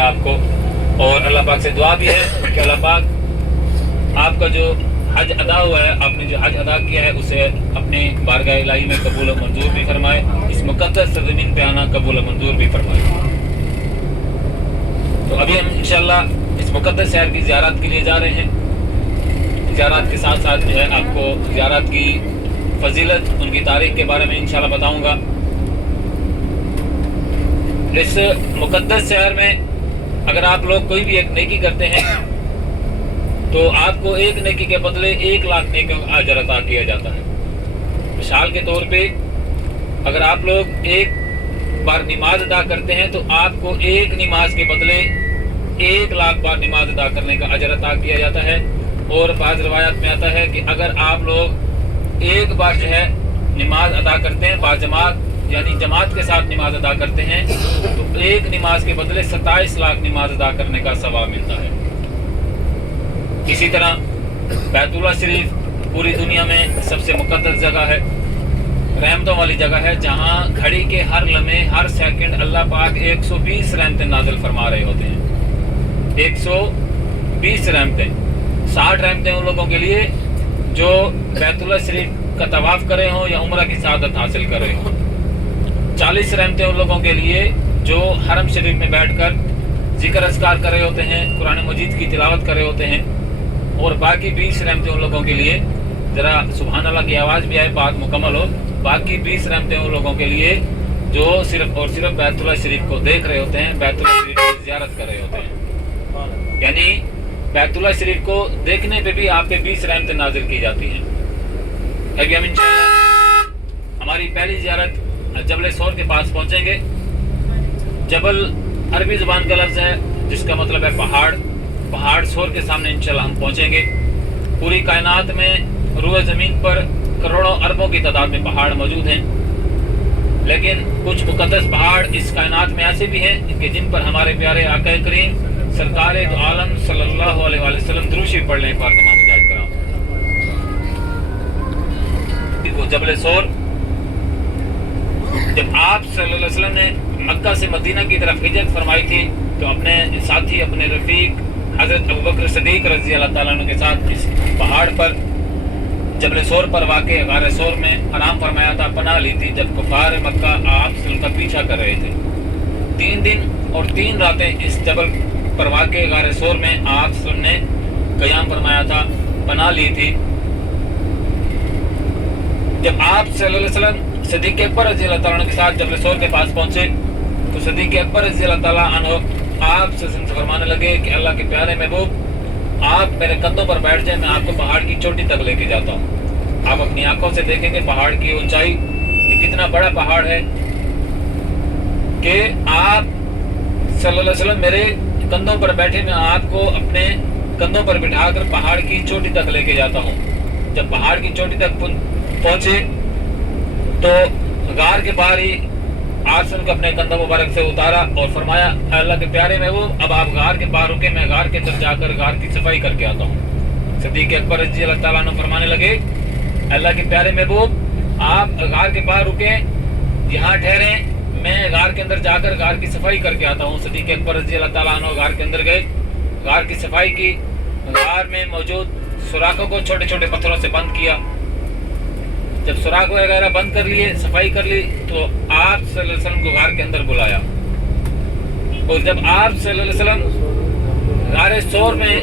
आपको। और अल्लाह पाक से दुआ भी है कि अल्लाह पाक आपका जो हज अदा हुआ है, आपने जो हज अदा किया है, उसे अपने बारगाह इलाही में कबूल और मंजूर भी फरमाए। इस मुक़द्दस ज़मीन पे आना कबूल और मंजूर भी फरमाए। तो अभी हम इंशाअल्लाह इस मुक़द्दस शहर की ज़ियारत के लिए जा रहे हैं। ज़ियारत के साथ साथ जो है आपको ज़ियारत की फजीलत, उनकी तारीख के बारे में इंशाअल्लाह बताऊँगा। इस मुक़द्दस शहर में अगर आप लोग कोई भी एक नेकी करते हैं तो आपको एक नेकी के बदले 1 लाख नेकियों का अजर अता किया जाता है। मिसाल के तौर पे अगर आप लोग एक बार नमाज अदा करते हैं तो आपको एक नमाज के बदले 1 लाख बार नमाज अदा करने का अजर अता किया जाता है। और बाज़ रिवायत में आता है कि अगर आप लोग एक बार जो है नमाज अदा करते हैं बाजमात, यानी जमात के साथ नमाज अदा करते हैं, तो एक नमाज के बदले 27 लाख नमाज अदा करने का सवाब मिलता है। इसी तरह बैतुल्लाह शरीफ पूरी दुनिया में सबसे मुक़द्दस जगह है, रहमतों वाली जगह है, जहाँ घड़ी के हर लम्हे हर सेकंड अल्लाह पाक 120 रहमतें नाज़िल फरमा रहे होते हैं। 120 रहमतें, 60 रहमतें उन लोगों के लिए जो बैतुल्लाह शरीफ का तवाफ़ कर रहे हों या उम्रा की सआदत हासिल कर रहे हों। 40 रहमतें उन लोगों के लिए जो हरम शरीफ में बैठकर जिक्र अस्कार कर रहे होते हैं, कुरान मजीद की तिलावत कर रहे होते हैं। और बाकी 20 रहमतें उन लोगों के लिए, ज़रा सुभान अल्लाह की आवाज़ भी आए, बात मुकम्मल हो, बाकी 20 रहमतें उन लोगों के लिए जो सिर्फ और सिर्फ बैतुल्लाह शरीफ को देख रहे होते हैं, बैतुल्लाह शरीफ की ज़ियारत कर रहे होते हैं। यानी बैतुल्लाह शरीफ को देखने पे भी आप पे 20 रहमतें नाजिल की जाती हैं। अभी हम इंशाअल्लाह हमारी पहली ज़ियारत जबल सौर के पास पहुँचेंगे। जबल अरबी ज़ुबान का लफ्ज़ है जिसका मतलब है पहाड़। पहाड़ सौर के सामने इंशाअल्लाह हम पहुँचेंगे। पूरी कायनात में रूए ज़मीन पर करोड़ों अरबों की तादाद में पहाड़ मौजूद हैं, लेकिन कुछ मुक़द्दस पहाड़ इस कायनात में ऐसे भी हैं कि जिन पर हमारे प्यारे आका करीम सरकार दो आलम सल्लल्लाहु अलैहि वसल्लम दुरूद शरीफ पढ़ लें। एक बार तमाम मुजाहिद कराम। जबल सौर, जब आप सल्लल्लाहु अलैहि वसल्लम ने मक्का से मदीना की तरफ हिजरत फरमाई थी तो अपने साथी, अपने रफ़ीक हज़रत अबू बकर सिद्दीक़ रज़ी अल्लाह ताला अन्हु के साथ इस पहाड़ पर जबल सौर पर वाक़े गार सौर में आराम फरमाया था, पनाह ली थी जब कुफ़ार मक्का आप उनका पीछा कर रहे थे। 3 दिन और 3 रातें इस जबल पर वाक़े गार सौर में आप ने क़याम फरमाया था, पनाह ली थी। जब आप सल्लल्लाहु अलैहि वसल्लम सिद्दीक़ अकबर रज़ी अल्लाह ताला अन्हु के साथ जबल सौर के पास पहुँचे तो सिद्दीक़ अकबर रज़ी अल्लाह ताला अन्हु आप से फरमाने लगे कि अल्लाह के प्यारे महबूब, आप मेरे कंधों पर बैठ जाए, मैं आपको पहाड़ की चोटी तक लेके जाता हूँ। आप अपनी आंखों से देखेंगे पहाड़ की ऊंचाई, कितना बड़ा पहाड़ है कि आप सल्लल्लाहु अलैहि वसल्लम मेरे कंधों पर बैठे, मैं आपको अपने कंधों पर बिठाकर पहाड़ की चोटी तक लेके जाता हूँ। जब पहाड़ की चोटी तक पहुँचे तो गार के बाहर ही आप उनको अपने कंधों मुबारक से उतारा और फरमाया, अल्लाह के प्यारे में वो अब आप गार के बाहर रुके, मैं गार के अंदर जाकर गार की सफाई करके आता हूँ। सिद्दीक़ अकबर रज़ी अल्लाह ताला अन्हु फरमाने लगे, अल्लाह के प्यारे महबूब आप गार के बाहर रुके, यहाँ ठहरे, मैं गार के अंदर जाकर गार की सफाई करके आता हूँ। सिद्दीक़ अकबर रज़ी अल्लाह ताला अन्हु गार के अंदर गए, गार की सफाई की, गार में मौजूद सुराखों को छोटे छोटे पत्थरों से बंद किया। जब सुराख वगैरह बंद कर लिए, सफाई कर ली, तो आप सल्लल्लाहु अलैहि वसल्लम को गार के अंदर बुलाया। और जब आप सल्लल्लाहु अलैहि वसल्लम गार सौर में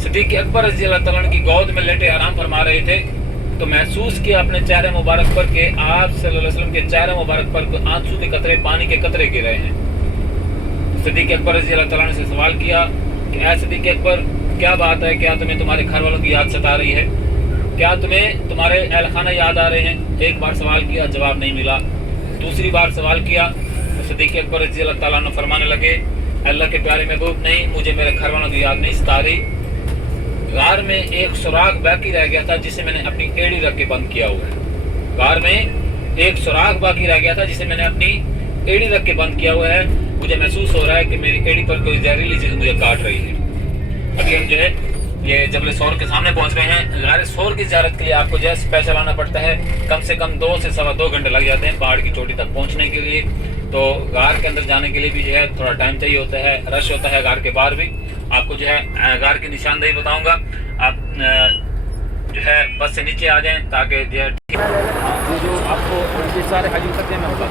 सिद्दीक़ अकबर रज़ी अल्लाह ताला अन्हु की गोद में लेटे आराम फरमा रहे थे तो महसूस किया अपने चेहरे मुबारक पर के आप सल्लल्लाहु अलैहि वसल्लम के चेहरे मुबारक पर आंसू के कतरे, पानी के कतरे गिर रहे हैं। सिद्दीक़ अकबर रज़ी अल्लाह ताला अन्हु से सवाल किया कि ऐ सिद्दीक़ अकबर, क्या बात है, क्या तुम्हें तुम्हारे घर वालों की याद सता रही है, क्या तुम्हें तुम्हारे अहल खाना याद आ रहे हैं? एक बार सवाल किया, जवाब नहीं मिला। दूसरी बार सवाल किया तो सिद्दीक़ अकबर रज़ी अल्लाह ताला अन्हु फरमाने लगे, अल्लाह के प्यारे महबूब, नहीं, मुझे मेरे घर वालों की याद नहीं सता रही। गार में एक सुराख बाकी रह गया था जिसे मैंने अपनी एड़ी रख के बंद किया हुआ है। गार में एक सुराख बाकी रह गया था जिसे मैंने अपनी एड़ी रख के बंद किया हुआ है। मुझे महसूस हो रहा है कि मेरी एड़ी पर कोई जहरीली चीज़ मुझे काट रही है। अभी हम जो है ये जबल सौर के सामने पहुंच गए हैं। गार सौर की ज़ियारत के लिए आपको जैसे स्पेशल आना पड़ता है, कम से कम 2 से 2.25 घंटे लग जाते हैं पहाड़ की चोटी तक पहुंचने के लिए। تو غار کے اندر جانے کے لیے بھی جو ہے تھوڑا ٹائم چاہیے ہوتا ہے، رش ہوتا ہے غار کے باہر بھی. آپ کو جو ہے غار کی نشاندہی بتاؤں گا. آپ جو ہے بس سے نیچے آ جائیں تاکہ جو آپ کو سارے حاجی کرتے ہیں میں بتا